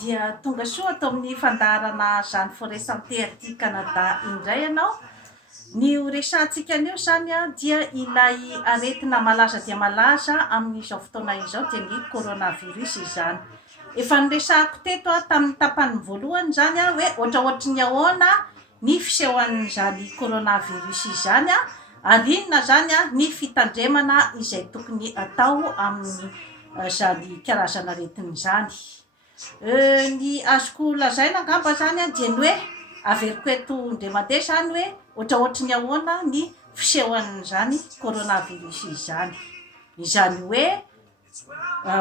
dia tonga soa atao amin'ny fandaharana zany forêt santé aty Canada indray ianao. Ny ho resantsika anio zany a dia ilay aretina malaza dia malaza amin'izao fotoana izao dia ny coronavirus izany. Efa niresahako teto a tamin'ny tapany voalohany zany a hoe ohatraohatry ny ahoana ny fisehoan'izany coronavirus izany a, ary inona zany a ny fitandremana izay tokony atao amin'ny zany karazana aretina izany. Ny azoko lazaina angamba zany a dia ny hoe averiko eto indray mandeha zany hoe ohatraohatry ny ahoana ny fisehoan'izany coronavirus izany. Izany hoe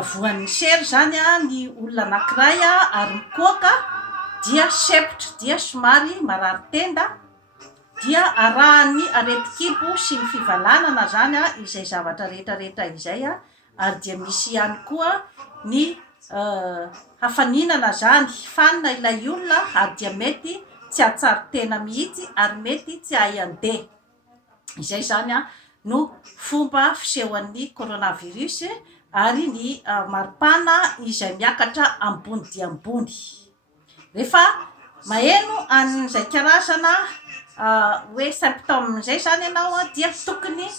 voan'ny sery zany a ny olona anankiray a ary mikoaka dia sepotra dia somary marary tenda dia arahan'ny areti-kibo sy ny fivalanana zany a izay zavatra rehetrarehetra izay a, ary dia misy ihany koa ny hafaninana zany fanina ilay olona ary dia mety tsy hatsary tena mihitsy ary mety tsy hay andeha. Izay zany a no fomba fisehoan'ny coronavirus ary ny maripana izay miakatra ambony dia ambony. Rehefa maheno an'izay karazana hoe symptôme zay zany ianao a dia tokony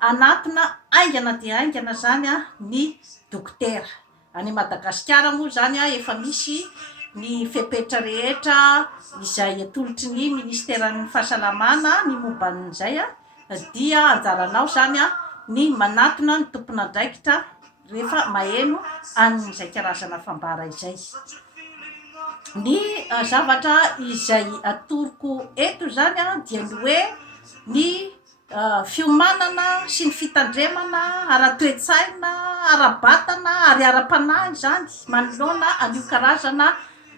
anatona aingana dia aingana zany a ny dokotera. Any Madagasikara moa zany a efa misy ny fepetra rehetra izay atolotry ny ministeran'ny fahasalamana ny momban'izay a, dia anjaranao zany a ny manatona ny tompon'andraikitra rehefa maheno an'izay karazana fambara izay. Ny zavatra izay atoroko eto zany a dia ny hoe ny fiomanana sy ny fitandremana ara-toetsaina, ara-batana ary ara-panahy zany manoloana an'io karazana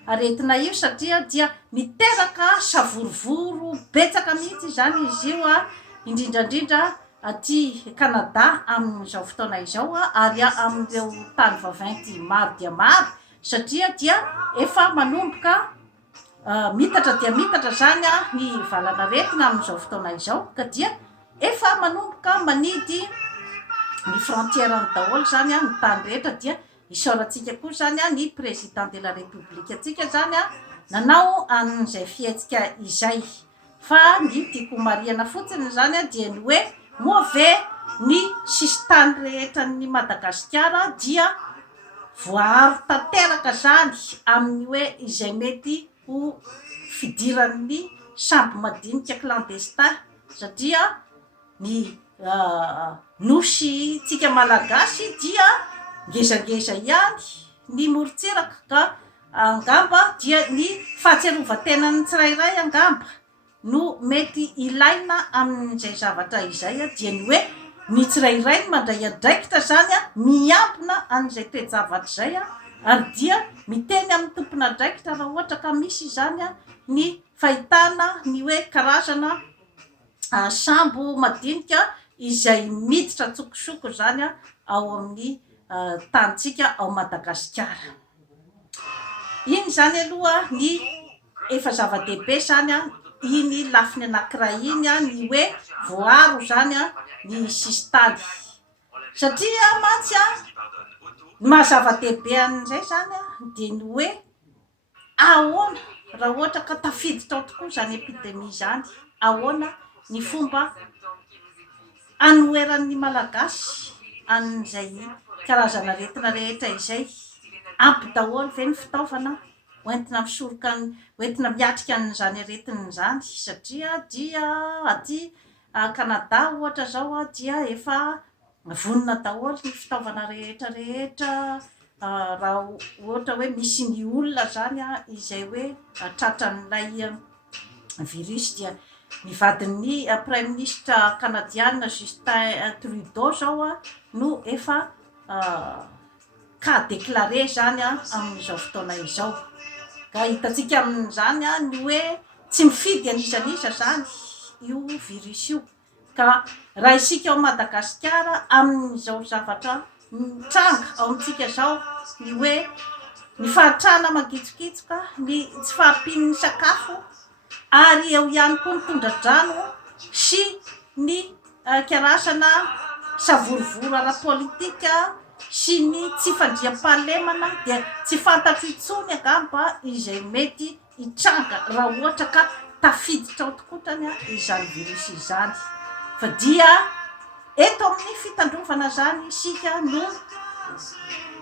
aretina io, satria dia miteraka savorovoro betsaka mihitsy zany izy io a, indrindrandrindra aty Canada amin'izao fotoana izao a, ary amin'ireo tany vaventy maro dia maro, satria dia efa manomboka mitatra dia mitatra zany a ny valana aretina amin'izao fotoana izao, ka dia efa manomboka manidy ny frontière daholo zany a ny tany rehetra. Dia isaorantsika koa zany a ny président de la république atsika zany a nanao an'izay fihetsika izay, fa ny tiako marihana fotsiny zany a dia ny hoe mauvais ny sisitany rehetra ny Madagasikara dia voaharo tanteraka zany amin'ny hoe izay mety ho fidiran'ny sambo madinika clandestin, satria ny nosy tsika malagasy dia ngezangeza ihany ny morontsiraka, ka angamba dia ny fahatsiarovatenan'ny tsirairay angamba no mety ilaina amin'izay zavatra izay a, dia ny hoe ny tsirairay mandray andraikitra zany a miampina an'izay toe-javatra zay a, ary dia miteny amin'ny tompon'andraikitra raha ohatra ka misy zany a ny fahitana ny hoe karazana sambo madinika izay miditra tsokosoko zany a ao amin'ny tantsika ao Madagasikara. Iny zany aloha ny efa zava-dehibe zany a, iny lafiny anankiray iny a, ny hoe voaro zany a ny sisitany, satria mantsy a mahazava-dehibe an'izay zany a dia ny hoe ahoana raha ohatra ka tafiditra ao tokoa zany epidemia zany, ahoana ny fomba anoheran'ny malagasy an'izay karazana aretina rehetra izay, ampy daholo ve ny fitaovana hoentina misoroka hoentina miatrika an'izany aretina izany, satria dia aty Canada ohatra zao a dia efa vonona daholo ny fitaovana rehetrarehetra. Raha ohatra hoe misy ny olona zany a izay hoe tratran'ilay virus, dia ny vadin'ny prime ministre canadiana Justin Trudeau zao a no efa cas déclaré zany a amin'izao fotoana izao. Ka hitantsika amin'izany a ny hoe tsy mifidy an'izaniza zany io virus io, ka raha isika ao Madagasikara amin'izao zavatra mitranga ao amintsika zao ny hoe ny fahatrana magitsokitsoka, ny tsy fahampian'ny sakafo, ary eo ihany koa ny tondra-drano sy ny karazana savorovoro ara-politika sy ny tsy fandriam-pahalemana dia tsy fantatro intsony angamba izay mety hitranga raha ohatra ka tafiditra ao tokotrany izany virusy izany. Fa dia eto amin'ny fitandrovana zany isika no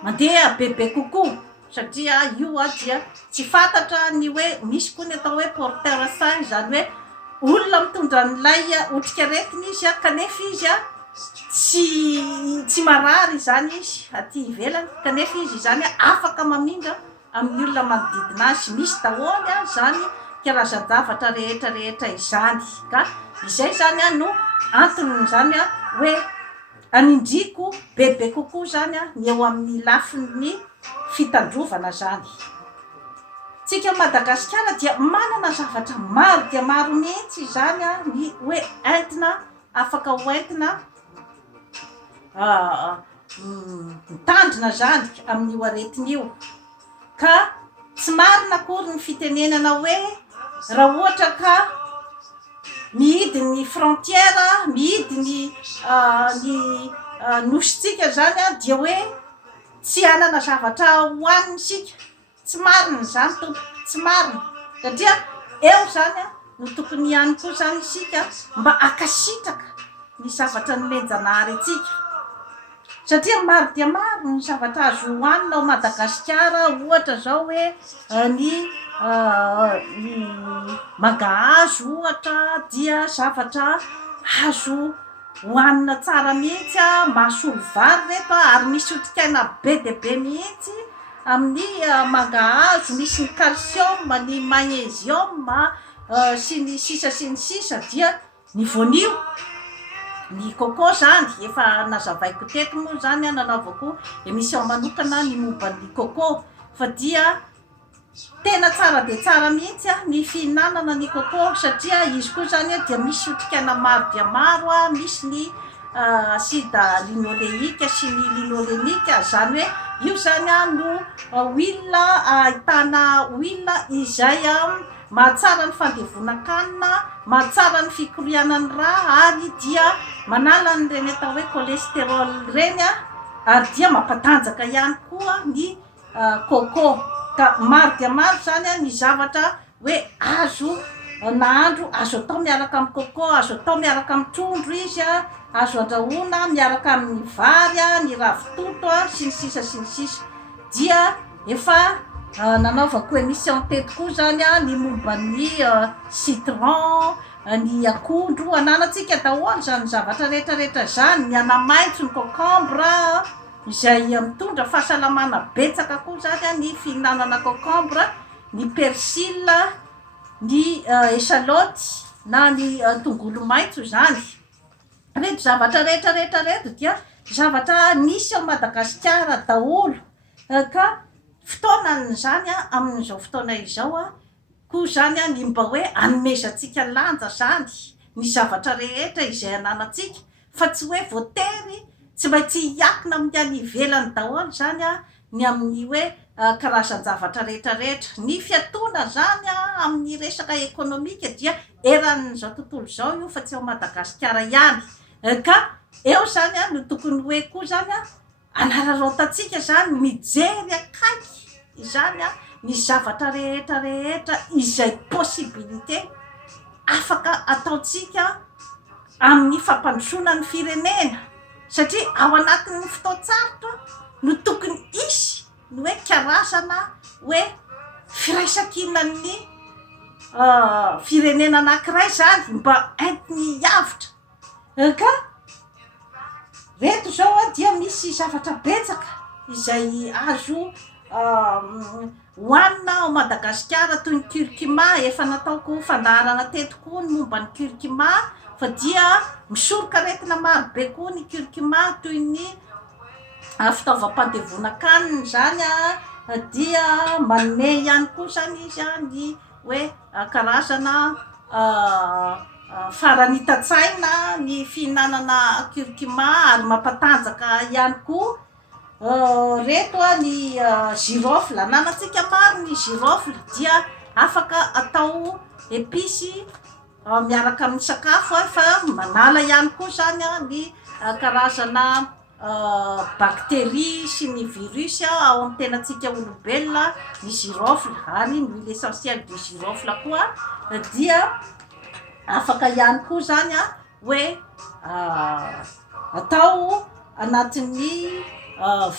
mandeha bebe kokoa satria io dia tsy fantatra ny hoe misy koa ny atao hoe porteur sain, zany hoe olona mitondra n'ilay otrika aretiny izy kanefa izy tsy marary zany izy aty ivelany, kanefa izy zany afaka mamindra amin'ny olona manodidina azy. Misy daholo zany karazan-javatra rehetra izany, ka izay zany no antony zany hoe anindriko bebe kokoa zany ny eo amin'ny lafiny fitandrovana zany. Tsika Madagasikara dia manana zavatra maro dia maro mihitsy zany ny hoe entina afaka hoentina mitandrina zany amin'io aretiny io, ka tsy marina akory ny fitenenana hoe raha ohatra ka mihidy ny frontière, mihidy ny nositsika zany dia hoe tsy anana zavatra hoaniny sika. Tsy marina zany tompo, tsy marina satria eo zany no tokony ihany koa zany isika mba akasitraka ny zavatra nomenjanahary atsika, satria maro dia maro ny zavatra azo hoanina ao Madagasikara. Ohatra zao hoe ny mangahazo ohatra dia zavatra azo hoanina tsara mihitsy, mahasolo vary reto ary misy otrikaina be dia be mihitsy amin'ny mangahazo. Misy ny calcium, ny magnésium sy ny sisa dia ny voanio, ny coco zany efa nazavaiko teto moa zany nanaovako émission manokana ny momba ny coco. Fa dia tena tsara dia tsara mihitsy ny fihinanana ny coco satria izy koa zany dia misy otrikaina maro dia maro, misy ny acide linoléique sy ny linolénique, zany hoe io zany no huile ahitana huile izay mahatsara ny fandevonan-kanina, mahatsara ny fikorianan'ny rà ary dia manala ny reny atao hoe cholestérol reny ary dia mampatanjaka ihany koa ny coco. Ka maro dia maro zany ny zavatra hoe azo nahandro, azo atao miaraka amin'ny coco, azo atao miaraka amin'ny trondro izy, azo andrahoina miaraka amin'ny vary, ny ravitoto sy ny sisa dia efa nanaovako émission teto koa zany ny momba ny citron, ny akondro, ananatsika daholo zany zavatra rehetrarehetra zany, ny anamaitso, ny concombre izay mitondra fahasalamana betsaka koa zany ny fihinanana concombre, ny persil, ny échalote na ny tongolo maitso zany. Reto zavatra rehetrarehetra reto dia zavatra nisy ao Madagasikara daholo, ka fotoana zany amin'izao fotoana izao koa zany ny mba hoe anomezantsika lanja zany ny zavatra rehetra izay ananatsika, fa tsy hoe voatery tsy maintsy hiakina amin'ny any ivelany daholo zany ny amin'ny hoe karazan-javatra rehetrarehetra. Ny fiatoana zany amin'ny resaka ekonomika dia eran'izao tontolo zao io fa tsy ao Madagasikara ihany, ka eo zany no tokony hoe koa zany anararotantsika zany mijery akaiky zany ny zavatra rehetrarehetra izay possibilité afaka ataotsika amin'ny fampandrosoana ny firenena, satria ao anatin'ny fotoan-tsarotra no tokony isy ny hoe karazana hoe firaisan-kinan'ny firenena anankiray zany mba entiny hiavitra. Ka reto zao dia misy zavatra betsaka izay azo hoanina ao Madagasikara toy ny curcuma. Efa nataoko fandaharana teto koa ny momba ny curcuma, fa dia misoroka aretina maro be koa ny curcuma toy ny fitaovam-pandevonan-kanina zany dia manome ihany koa zany izy ny hoe karazana faranitan-tsaina ny fihinanana curcuma ary mampatanjaka ihany koa. Reto ny girofle, ananatsika maro ny girofle dia afaka atao episy miaraka amin'ny sakafo, fa manala ihany koa zany ny karazana bakteria sy ny virus ao amin'ny tenantsika olombelona ny girofle ary l'huile essentielle du girofle koa dia afaka ihany koa zany hoe atao anatin'ny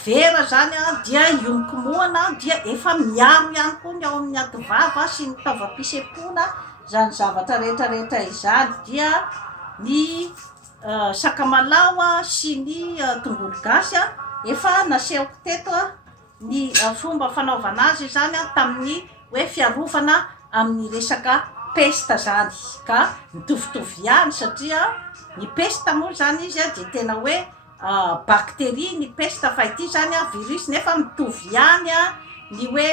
vera zany dia ionkomoana dia efa miaro ihany koa ny ao amin'ny ativava sy ny taovam-pisepona zany zavatra rehetrarehetra izany dia ny sakamalao sy ny tongolo gasy efa nasehoko teto ny fomba fanaovana azy zany tamin'ny hoe fiarovana amin'ny resaka pesta zany ka mitovitovy ihany satria ny pesta moa zany izy de tena hoe bakteria ny pesta fa ity zany virus nefa mitovy ihany ny hoe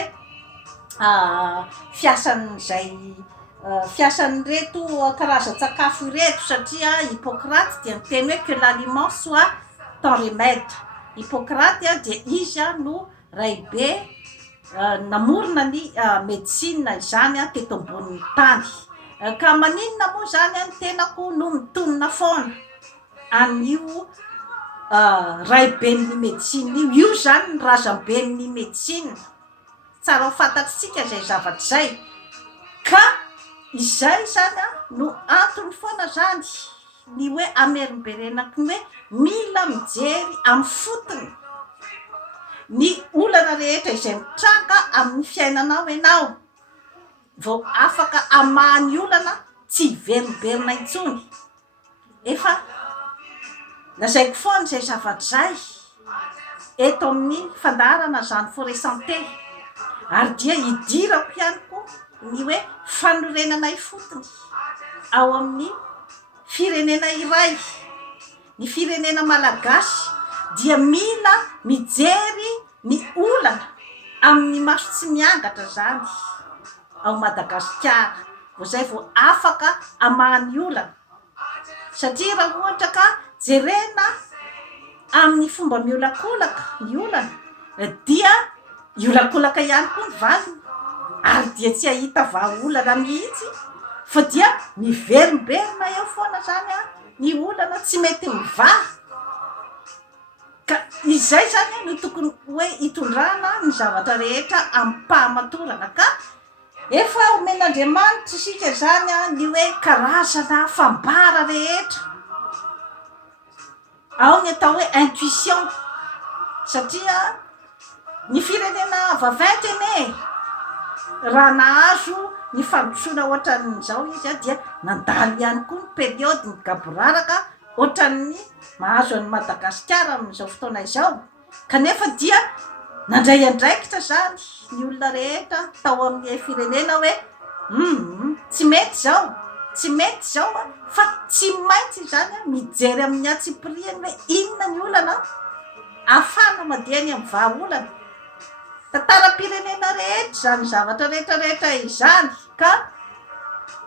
fiasan'reto karazan-tsakafo ireto satria Hippocrate dia miteny hoe que l'aliment soit ton remède. Hippocrate dia izy no raibe namorona ny médecine izany teto ambonin'ny tany ka maninona moa zany ny tenako no mitonona foana an'io raiben'ny médecine io zany ny razamben'ny médecine tsara ho fantatsika zay zavatra zay ka izay zany no antony foana zany ny hoe amerimberenako ny hoe mila mijery amin'ny fotony ny olana rehetra izay mitranga amin'ny fiainanao ianao vao afaka amahany olana tsy verimberina intsony efa lazaiko foana zay zavatra zay eto amin'ny fandarana zany forêt santé ary dia hidirako ihany koa ny hoe fanorenana fotony ao amin'ny firenena iray ny firenena malagasy dia mila mijery ny olana amin'ny maso tsy miangatra zany ao Madagasikara vao zay vao afaka amahany olana satria raha ohatra ka jerena amin'ny fomba miolakolaka ny olana dia iolakolaka ihany koa ny valiny ary dia tsy ahita vahaolana mihitsy fa dia miverimberina eo foana zany ny olana tsy mety mivaha ka izay zany no tokony hoe hitondrana ny zavatra rehetra amin'ny mpahamatorana ka efa omen'Andriamanitra isika zany ny hoe karazana fambara rehetra ao ny atao hoe intuition satria ny firenena vaventy ene raha nahazo ny fandrosoana ohatran'izao izy dia nandalo ihany koa ny periode ny gaboraraka ohatran'ny mahazo an'ny Madagasikara amin'izao fotoana izao kanefa dia nandray andraikitra zany ny olona rehetra tao amin'ny firenena hoe tsy mety zao fa tsy maintsy zany mijery amin'ny atsipriany hoe inona ny olana afana madiny amin'ny vahaolana tantara-pirenena rehetra zany zavatra rehetrarehetra izany ka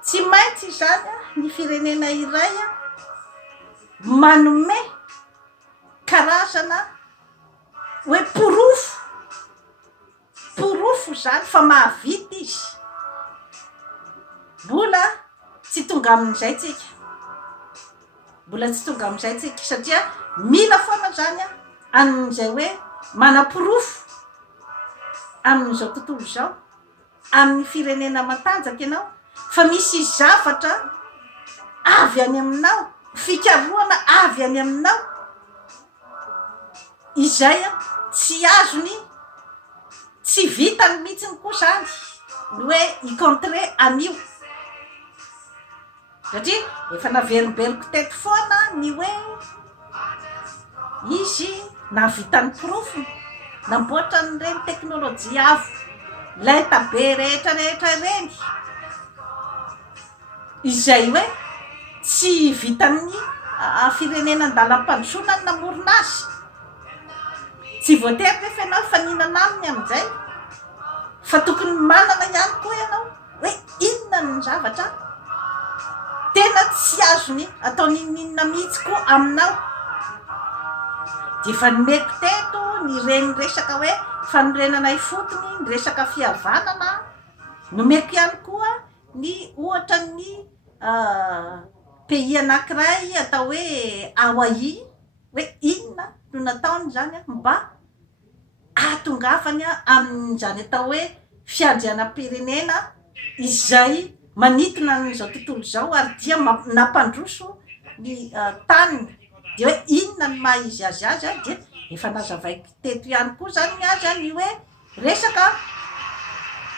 tsy maintsy zany ny firenena iray manome karazana hoe porofo zany fa mahavita izy mbola tsy tonga amin'izay tsika satria mila foana zany amin'izay hoe manaporofo amin'izao tontolo zao amin'ny firenena matanjaka ianao fa misy zavatra avy any aminao fikarohana avy any aminao izay tsy azony tsy vitany mihitsy koa zany ny hoe hicontrer an'io satria efa naverimberiko teto foana ny hoe izy navitan'ny porofo namboatra n'ireny teknôlôjia avo laita be rehetrarehetra ireny izay hoe tsy vitan'ny firenena andalam-pandrosoana ny namorona azy tsy voatery rehefa ianao faninana aminy amin'izay fa tokony manana ihany koa ianao hoe inona ny zavatra tena tsy azony atao ninina mihitsy koa aminao dia efa nomeko teto ny reny resaka hoe fanorenana fotony ny resaka fihavanana nomeko ihany koa ny ohatra ny pays anankiray atao hoe Hawaii hoe inona no nataony zany a mba atongafany a amin'izany atao hoe fiandrianam-pirenena izay manitona n'izao tontolo zao ary dia nampandroso ny taniny de hoe inona ny maha izy azy azy a de efa nazavaiko teto ihany koa zany ny azy a ny hoe resaka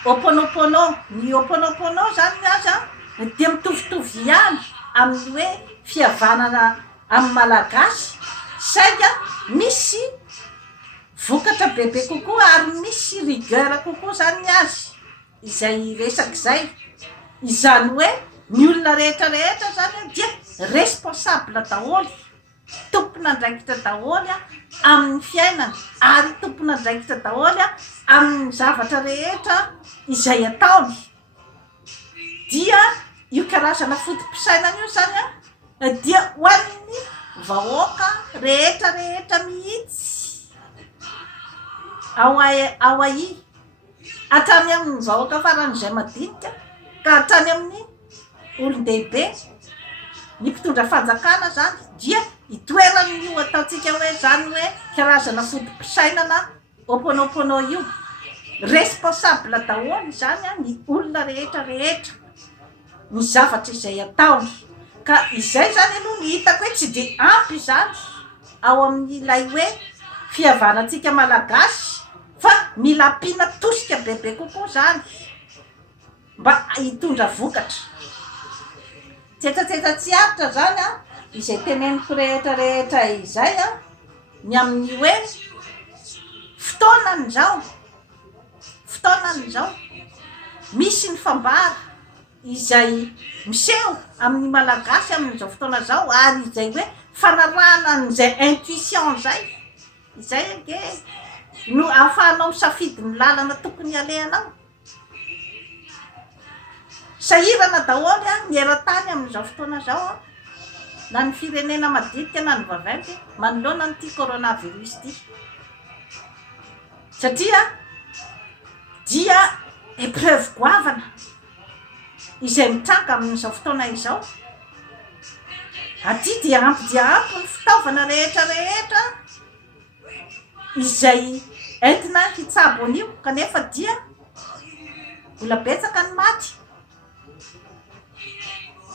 oponopono ny oponopono zany ny azy a de mitovitovy ihany amin'ny hoe fihavanana amin'ny malagasy sainga misy vokatra bebe kokoa ary misy rigueur kokoa zany ny azy izay resaky zay izany hoe ny olona rehetrarehetra zany dia responsable daholy tompona andraikitra daholy a amin'ny fiainana ary tompona andraikitra daholy a amin'ny zavatra rehetra izay ataony dia io karazana fotom-pisainana io zany a dia ho an'ny vahoaka rehetrarehetra mihitsy ao ai hatrany amin'ny vahoaka faran'izay madinika ka hatrany amin'ny olon-dehibe ny mpitondra fanjakana zany dia itoeran'io ataontsika hoe zany hoe karazana fotom-pisainana oponopono io responsable daholy zany a ny olona rehetrarehetra ny zavatra izay ataony ka izay zany aloha ny hitako hoe tsy de ampy zany ao amin'ilay hoe fihavanantsika malagasy fa mila ampiana tosika bebe kokoa zany mba hitondra vokatra tsetsatsetsat tsy aritra zany a izay teneniko rehetrarehetra izay a ny amin'ny hoe fotoanany zao misy ny fambara izay miseho amin'ny malagasy amin'izao fotoana zao ary izay hoe fanarahana an'izay intuition izay ge no ahafahanao misafidy ny lalana tokony alehanao sahirana daholy a ny era-tany amin'izao fotoana zao a na ny firenena madinika na ny vaventy manoloana nyity coronavirus ty satria dia épreuve goavana izay mitranga amin'izao fotoana izao aty dia ampy ny fitaovana rehetrarehetra izay entina hitsabo an'io kanefa dia mbola betsaka ny maty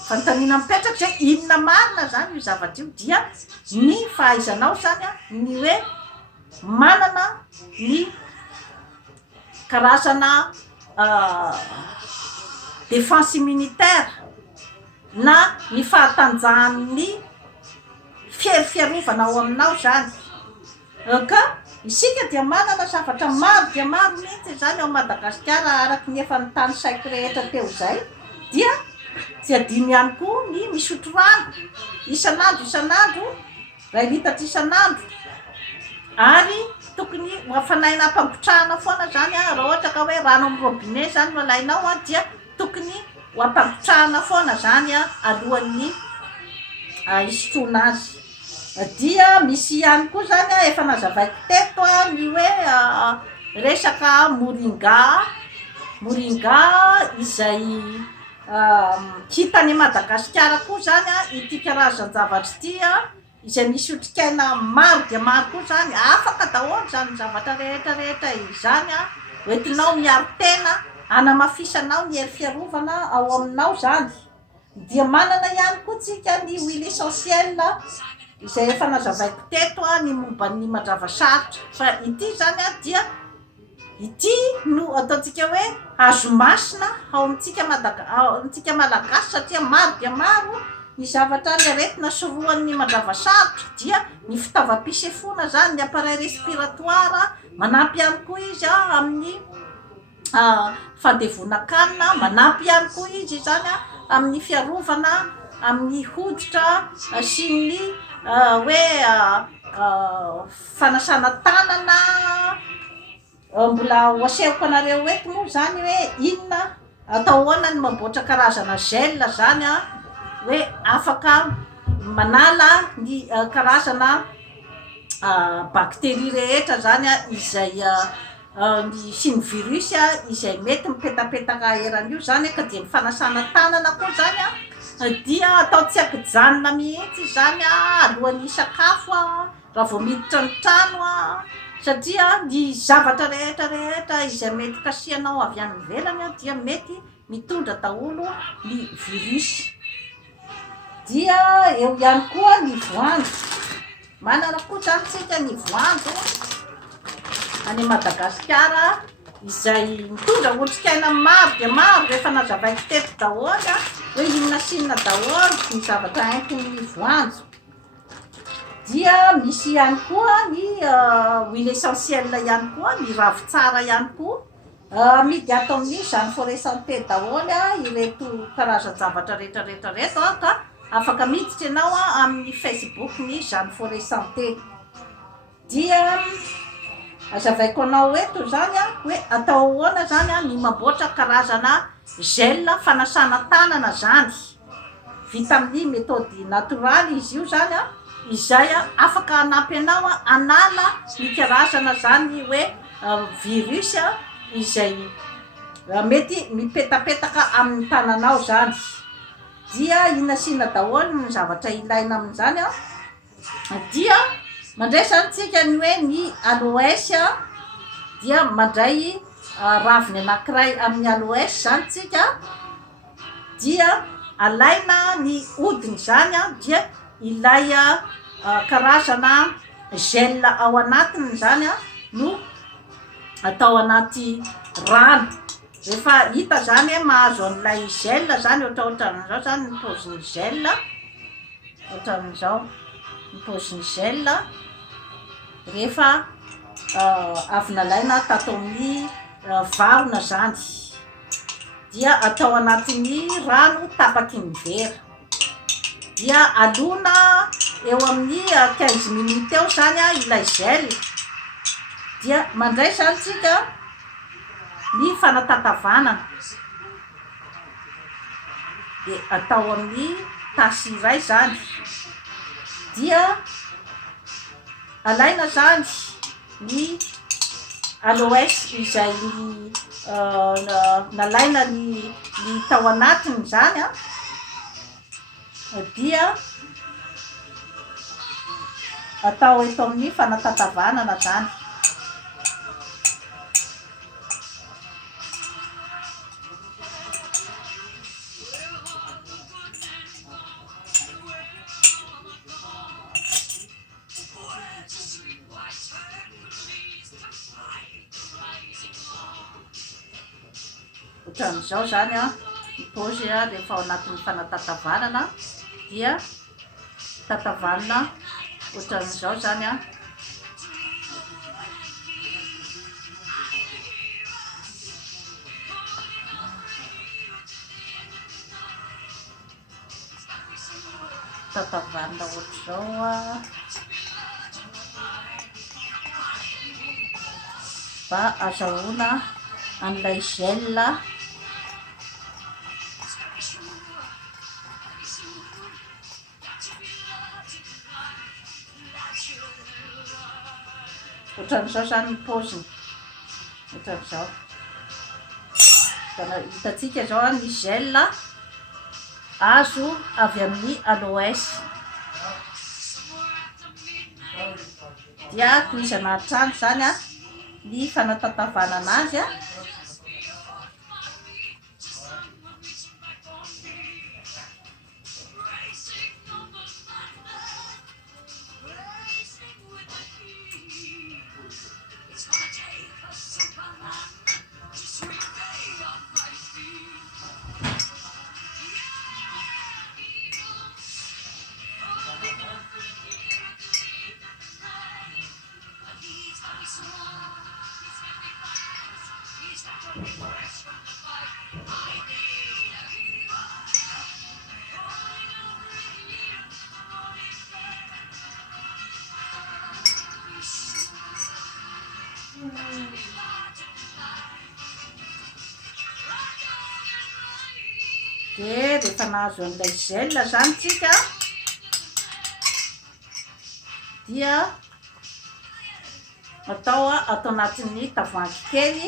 fanontaniana mipetraka zay inona marina zany io zavatra io dia ny fahaizanao zany a ny hoe manana ny karazana défense immunitaire na ny fahatanjahan'ny fiarovana ao aminao zany ka isika dia manana zavatra maro dia maro mihitsy zany ao Madagasikara araky ny efa nitany saiko rehetra teo zay dia tsy adino ihany koa ny misotro rano isan'andro 2 litatra isan'andro ary tokony hafanaina ampampitrahana foana zany a raha ohatra ka hoe rano amin'ny robinet zany no alainao a dia tokony ho ampampitrahana foana zany a alohan'ny isotroana azy dia misy ihany koa zany a efa nazavaiko teto a ny hoe resaka moringa izay hitany Madagasikara koa zany a ity karazan-javatra ity a izay misy otrikaina maro dia maro koa zany afaka daholy zany zavatra rehetrarehetra izany a hoentinao miaro tena anamafisanao ny hery fiarovana ao aminao zany dia manana ihany koa tsika ny huile essentielle izay efa nazavaiko teto a ny momba ny mandravasarotra fa ity zany a dia ity no ataontsika hoe hazo masina ao amintsika malagasy satria maro dia maro ny zavatra ny aretina soroan'ny mandravasarotra dia ny fitaovam-pisefona zany ny appareil respiratoire manampy ihany koa izy a amin'ny fandevona-kanina manampy ihany koa izy zany a amin'ny fiarovana amin'ny hoditra sy ny hoe fanasana tanana mbola hoasehoko anareo eto moa zany hoe inona atao hoana ny mamboatra karazana gel zany a hoe afaka manala ny karazana bakteria rehetra zany a izay ny sy ny virus a izay mety mipetapetaka eran'io zany ka dia ny fanasana tanana koa zany a dia atao tsy akijanona mihitsy zany a alohan'ny sakafo a raha vao miditra ny trano a satria ny zavatra rehetrarehetra izay mety kasianao avy any ivelany a dia mety mitondra daholo ny virus. Dia eo ihany koa ny voanjo, manana koa zany tsika ny voanjo any Madagasikara izay mitondra otrikaina maro dia maro rehefa nazavaiko teto daholo a hoe inona sinona daholo ny zavatra aintin'ny voanjo. Dia misy ihany koa ny huile essentielle ihany koa, ny ravitsara ihany koa amidy ato amin'ny Jean Forêt Santé daholo ireto karazan-javatra rehetrarehetra reto ka afaka miditra ianao amin'ny Facebook ny Jean Forêt Santé. Dia azavaiko anao eto zany hoe atao ahoana zany ny mamboatra karazana gel fanasana tanana zany, vita amin'ny méthode natoraly izy io zany izay afaka anampy anao anala ny karazana zany hoe virus izay mety mipetapetaka amin'ny tananao zany. Dia inasina daholo ny zavatra ilaina amin'izany dia mandray zany tsika ny hoe ny aloès dia mandray raviny anankiray amin'ny aloès zany tsika, dia alaina ny odiny zany dia ilay karazana gel ao anatiny zany no atao anaty rano. Rehefa hita zany hoe mahazo an'ilay gel zany ohatraohatran'izao zany ny paozin'ny gel, ohatran'izao ny paozin'ny gel rehefa avy nalaina tato amin'ny vahona zany, dia atao anatin'ny rano tapaky ny vera, dia alona eo amin'ny 15 minutes eo zany ilay gel. Dia mandray zany tsika ny fanatatavanana, dia atao amin'ny tasy iray zany, dia alaina zany ny aloès izay nalaina ny tao anatiny zany dia atao eto amin'ny fanatatavanana zany. Ohatran'izao zany ny paozy rehefa ao anatin'ny fanatatavanana, dia tatavanana ohatran'izao zany tatavanana ohatr'izao mba azahoana an'ilay gel ohatran'izao zany ny paoziny, ohatran'izao. Hitantsika zao ny gel azo avy amin'ny aloès, dia tohizana hatrany zany ny fanatatavanana azy dia rehefa nahazo an'ilay gel zany tsika dia atao anatin'ny tavoahangy kely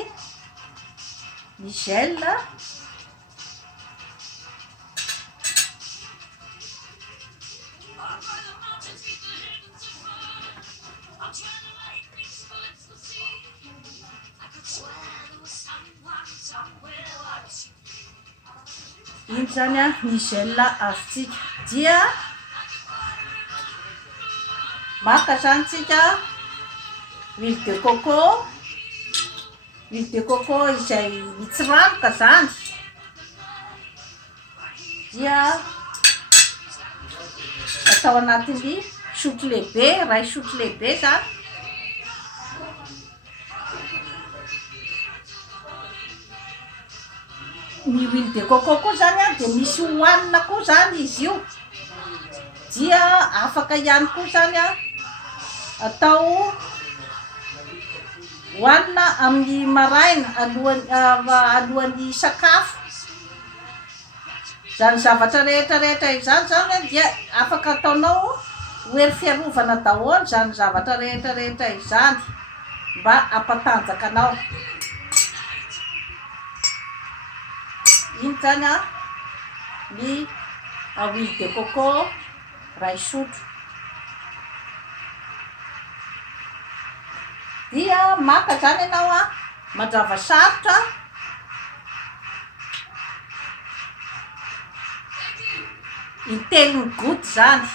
ny gel, iny zany a ny gel azontsika dia maka zany tsika huile de coco izay mitsiranoka zany dia atao anatin'ny sotro lehibe, ray sotro lehibe zany. Ny huile de coco koa zany a de misy hohanina koa zany izy io, dia afaka ihany koa zany a atao hohanina amin'ny maraina alohan'ny sakafo. Zany zavatra rehetrarehetra izany zany a dia afaka ataonao hoery fiarovana daholo zany zavatra rehetrarehetra izany mba hampatanjaka anao. Iny zany a ny huile de coco ray sotro. Dia maka zany ianao a mandrava sarotra in-telony goutte zany.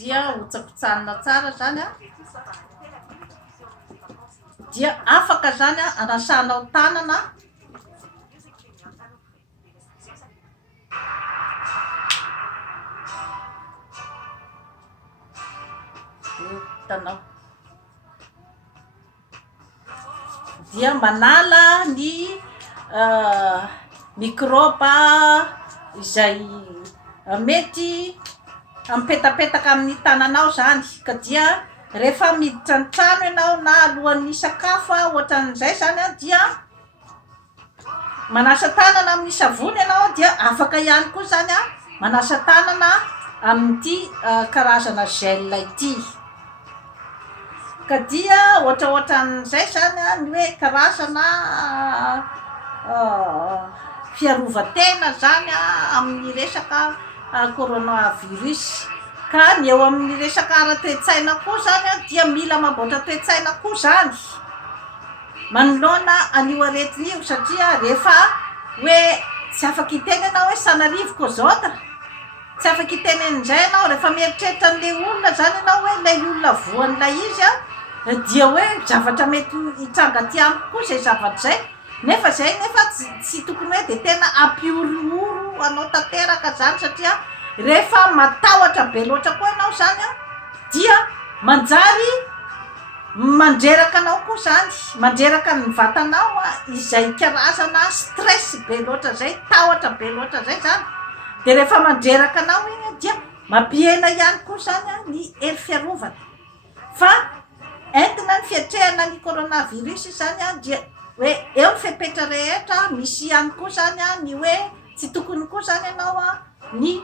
Dia hotsakotsanina tsara zany a, dia afaka zany a anasanao tanana tanao, dia manala ny mikroba izay mety mipetapetaka amin'ny tananao zany. Ka dia rehefa miditra ny trano ianao na alohan'ny sakafo ohatran'izay zany a, dia manasa tanana amin'ny savony ianao, dia afaka ihany koa zany a manasa tanana amin'ity karazana gel ity. Ka dia ohatraohatran'izay zany a ny hoe karazana fiarovan-tena zany a amin'ny resaka coronavirus. Ka ny eo amin'ny resaka ara-toetsaina koa zany a dia mila mamboatra toetsaina koa zany manoloana an'io aretin'io, satria rehefa hoe tsy afaka hiteny ianao hoe sanarivo kozota, tsy afaka hiteny an'izay ianao rehefa mieritreritra an'ilay olona zany ianao hoe ilay olona voan'ilay izy a, dia hoe zavatra mety hitranga ty amiko koa zay zavatra zay, nefa zay nefa tsy tokony hoe de tena ampiorooro anao tanteraka zany, satria rehefa matahotra be loatra koa ianao zany a, dia manjary mandreraka anao koa zany, mandreraka ny vatanao a izay karazana stress be loatra zay, tahotra be loatra zay zany. De rehefa mandreraka anao iny dia mampihena ihany koa zany a ny hery fiarovana. Fa entina ny fiatrehana ny coronavirus zany a, dia hoe eo ny fepetra rehetra, misy ihany koa zany a ny hoe tsy tokony koa zany ianao a ny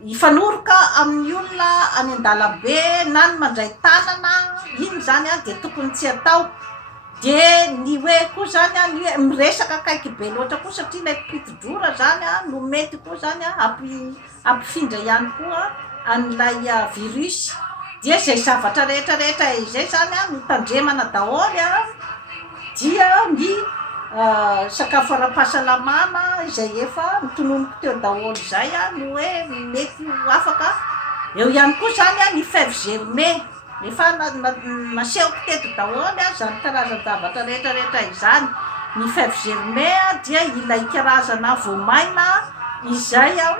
hifanoroka amin'ny olona any an-dalambe na ny mandray tanana, iny zany a de tokony tsy atao. De ny hoe koa zany a ny hoe miresaka akaiky be loatra koa, satria ilay mpitodrora zany a no mety koa zany a ampifindra ihany koa an'ilay virus. Dia zay zavatra rehetrarehetra izay zany a no tandremana daholo a, dia ny sakafo ara-pahasalamana izay efa mitononoko teo daholo zay a no hoe mety ho afaka. Eo ihany koa zany a ny fève germée, efa nasehoko teto daholo a zany karazan-javatra rehetrarehetra izany. Ny fève germée a dia ilay karazana voamaina izay a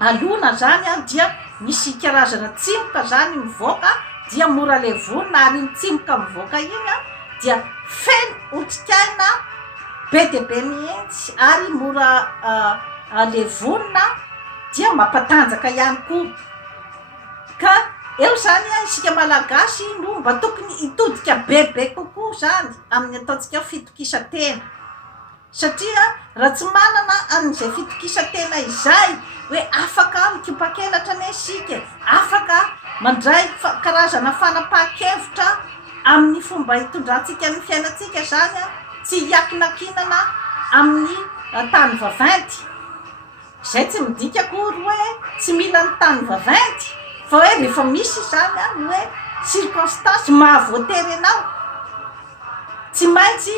alona zany a, dia misy karazana tsimoka zany mivoaka, dia mora levonina, ary iny tsimoka mivoaka iny a dia feno otrikaina be de be mihitsy, ary mora levonina, dia mampatanjaka ihany koa. Ka eo zany a isika malagasy no mba tokony hitodika bebe kokoa zany amin'ny ataontsika fitokisantena, satria raha tsy manana an'izay fitokisantena izay hoe afaka mikopa-kelatra ny sika afaka mandray karazana fanapahan-kevitra amin'ny fomba hitondrantsika ny fiainantsika zany a tsy hiakinankinana amin'ny tany vaventy zay tsy midika akory hoe tsy mila ny tany vaventy fa hoe rehefa misy zany a ny hoe circonstance mahavoatery anao tsy maintsy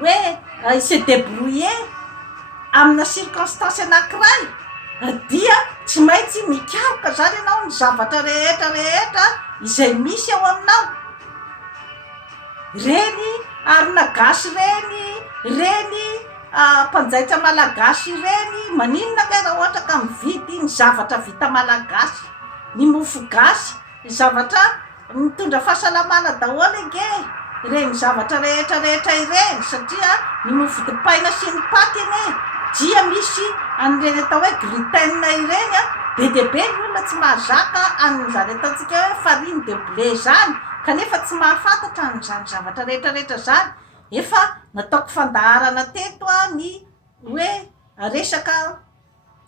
hoe se débrouiller amina circonstance anankiray dia tsy maintsy mikaroka zany ianao ny zavatra rehetra izay misy ao aminao reny arina gasy reny mpanjaitra malagasy reny maninona ka raha ohatra ka mividy ny zavatra vita malagasy ny mofo gasy ny zavatra mitondra fahasalamana daholo enge reny zavatra rehetra ireny satria ny mofo dipaina sy ny paty ene dia misy an'ireny atao hoe gluten ireny a be de be ny olona tsy mahazaka an'izany ataontsika hoe farine de blé zany kanefa tsy mahafantatra n'izany zavatra rehetra zany efa nataoko fandaharana teto a ny hoe resaka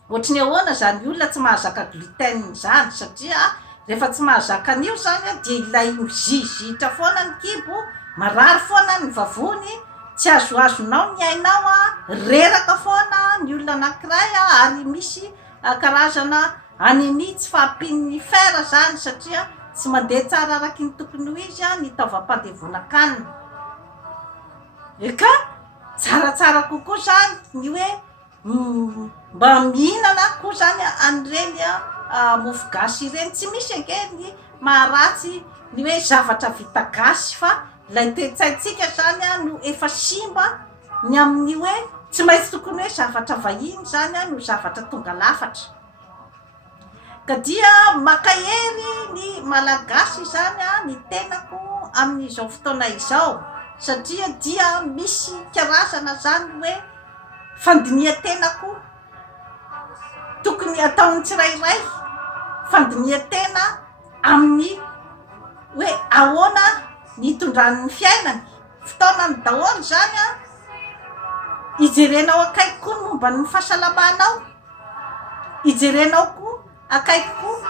ohatrany ahoana zany olona tsy mahazaka gluten zany satria rehefa tsy mahazaka an'io zany a dia ilay mizizitra foana ny kibo marary foana ny vavony tsy azoazonao ny ainao a reraka foana ny olona anankiray a ary misy karazana anini tsy fahampin'ny fera zany satria tsy mandeha tsara araky ny tokony ho izy a ny taovam-pandevona-kanina eka tsaratsara kokoa zany ny hoe mba mihinana koa zany an'ireny mofo gasy ireny tsy misy ange ny maharatsy ny hoe zavatra vita gasy fa ilay toe-tsaintsika zany a no efa simba ny amin'ny hoe tsy maintsy tokony hoe zavatra vahiny zany a no zavatra tonga lafatra ka dia makahery ny malagasy zany a ny tenako amin'izao fotoana izao satria dia misy karazana zany hoe fandinian-tenako tokony ataon'ny tsirairay fandinian-tena amin'ny hoe ahoana ny itondran'ny fiainany fotoana ny daholo zany a ijerenao akaiky koa ny momba ny fahasalamanao ijerenao koa akaiky koa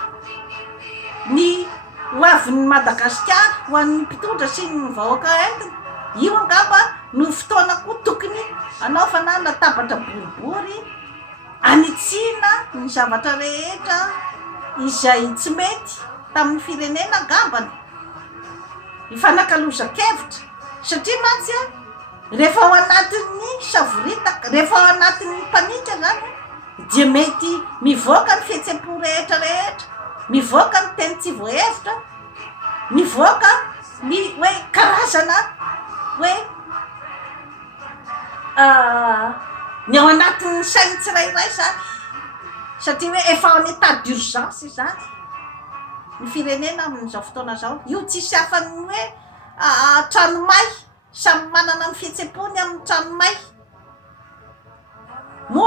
ny hoavin'ny Madagasikara ho an'ny mpitondra sy ny vahoaka entiny io angamba no fotoana koa tokony anaovana latabatra boribory anitsina ny zavatra rehetra izay tsy mety tamin'ny firenena angambany ifanakalozan-kevitra satria mantsy a rehefa ao anatin'ny savoritaka rehefa ao anatin'ny panika zany dia mety mivoaka ny fihetsem-po rehetra mivoaka ny teny tsy voahevitra mivoaka ny hoe karazana hoe ny ao anatin'ny sainy tsirairay zany satria hoe efa ao état d'urgence zany ny firenena amin'izao fotoana zao io tsisy hafan'ny hoe tranomay samy manana ny fihetsem-pony amin'ny tranomay